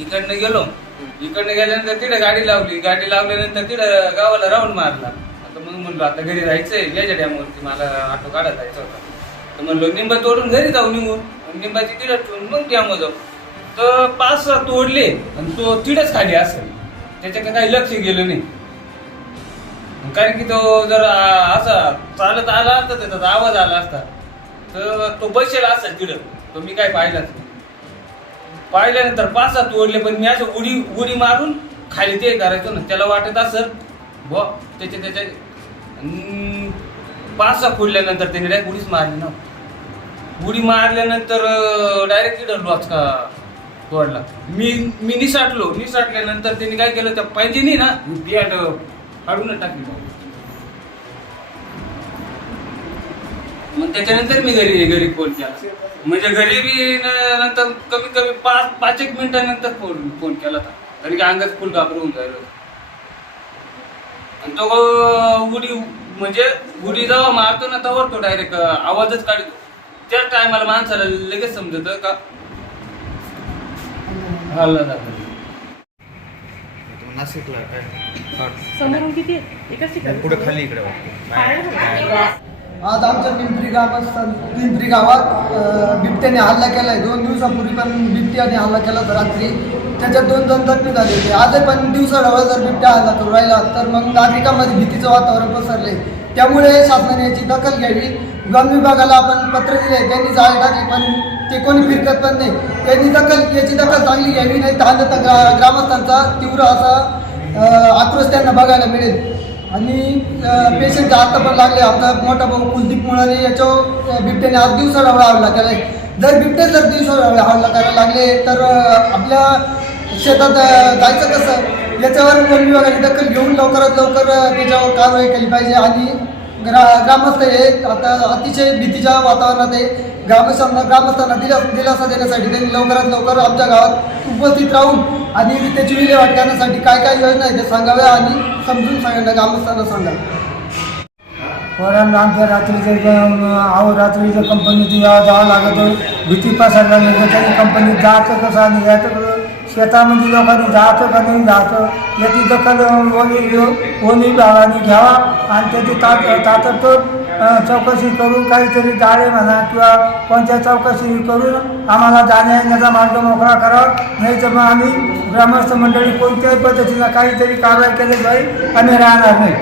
इकडनं गेलो. इकडनं गेल्यानंतर तिथे गाडी लावली. गाडी लावल्यानंतर तिथे गावाला राऊंड मारला. आता मग म्हणलो आता घरी जायचंय. याच्या डॅमवरती मला ऑटो काढत जायचा होता. तर म्हणलो निंबा तोडून घरी जाऊ निघून. निंबाची तिथे ठेवून मग डॅम जाऊ. तर पाच तोडले आणि तो तिथेच खाली असेल. त्याच्याकडे काही लक्ष गेलं नाही. कारण की तो जर असा चालत आला असता त्याचा आवाज आला असता तर तो बसेल असेल तिथं. तो मी काय पाहिलाच नाही. पाहिल्यानंतर पाच सात ओढले पण मी असं उडी उडी मारून खाली ते करायचो ना. त्याला वाटत असं ब त्याच्या त्याच्या पाच सहा फोडल्यानंतर त्याने डायरेक्ट उडीच मारली ना. उडी मारल्यानंतर डायरेक्ट इडलो आज का तोडला. मी मी निसाटलो. निसाटल्यानंतर त्यांनी काय केलं त्या पाहिजे ना बियाट काढूनच टाकली मग त्याच्यानंतर मी घरी घरी फोन केला. म्हणजे घरी बी न- नंतर कमीत कमी पाच पाच एक मिनिटानंतर फोन फोन केला होता. तरी की अंगात फुल घाबरवून जायला आणि तो उडी म्हणजे उडी जेव्हा मारतो ना तेव्हा तो डायरेक्ट आवाजच काढतो. त्याच टायमाला माणसाला लगेच समजत का? हल्ला जातो नाशिकला काय? समोरून किती? एकाच ठिकाणी. पुढे खाली इकडे आज आमच्या पिंपरी गावात पिंपरी गावात बिबट्याने हल्ला केलाय. दोन दिवसापूर्वी पण बिबट्याने हल्ला केला होता रात्री. त्याच्यात दोन जण जखमी झाले होते. आजही पण दिवसाढवळ जर बिबट्या हल्ला करू राहिला तर मग नागरिकांमध्ये भीतीचं वातावरण पसरले त्यामुळे शासनाने याची दखल घ्यावी. वन विभागाला आपण पत्र दिले त्यांनी जाळ टाकली पण ते कोणी फिरकत पण नाही. त्यांनी दखल याची दखल चांगली घ्यावी नाही तर ग्रा ग्रामस्थांचा तीव्र असा आक्रोश त्यांना बघायला मिळेल. आणि पेशंट आता पण लागले. आता मोठा भाऊ कुलदीप मुळाने याच्यावर अ, बिबट्याने आज दिवसा आवडला केलाय. जर बिबटे जर दिवसा हल्ला करायला लागले तर आपल्या शेतात जायचं कसं? याच्यावर वन विभागाची दखल घेऊन लवकरात लवकर त्याच्यावर कारवाई केली पाहिजे. आणि ग्रा ग्रामस्थ हे आता अतिशय भीतीच्या वातावरणात आहे. ग्रामस्थांना ग्रामस्थांना दिला दिलासा देण्यासाठी त्यांनी लवकरात लवकर आमच्या गावात उपस्थित राहून आणि त्याची विल्हेवाट करण्यासाठी काय काय योजना आहे ते सांगाव्या आणि समजून सांगायला ग्रामस्थांना सांगा पोरांना आमच्या रात्रीचं आहो रात्रीचं कंपनीत यावं जावं लागतं भीती पसरला नाही तरी कंपनीत जायचं कसं आणि यायचं कसं शेतामध्ये लोकांनी जायचं का नाही जायचं याची दखल ओली ओली भावाने घ्यावा आणि त्याची तात तातडतोब चौकशी करून काहीतरी जाळे म्हणा किंवा कोणत्या चौकशी करून आम्हाला जाण्या येण्याचा मार्ग मोकळा करावा. नाही तर मग आम्ही ग्रामस्थ मंडळी कोणत्याही पद्धतीनं काहीतरी कारवाई केली जाईल आम्ही राहणार नाही.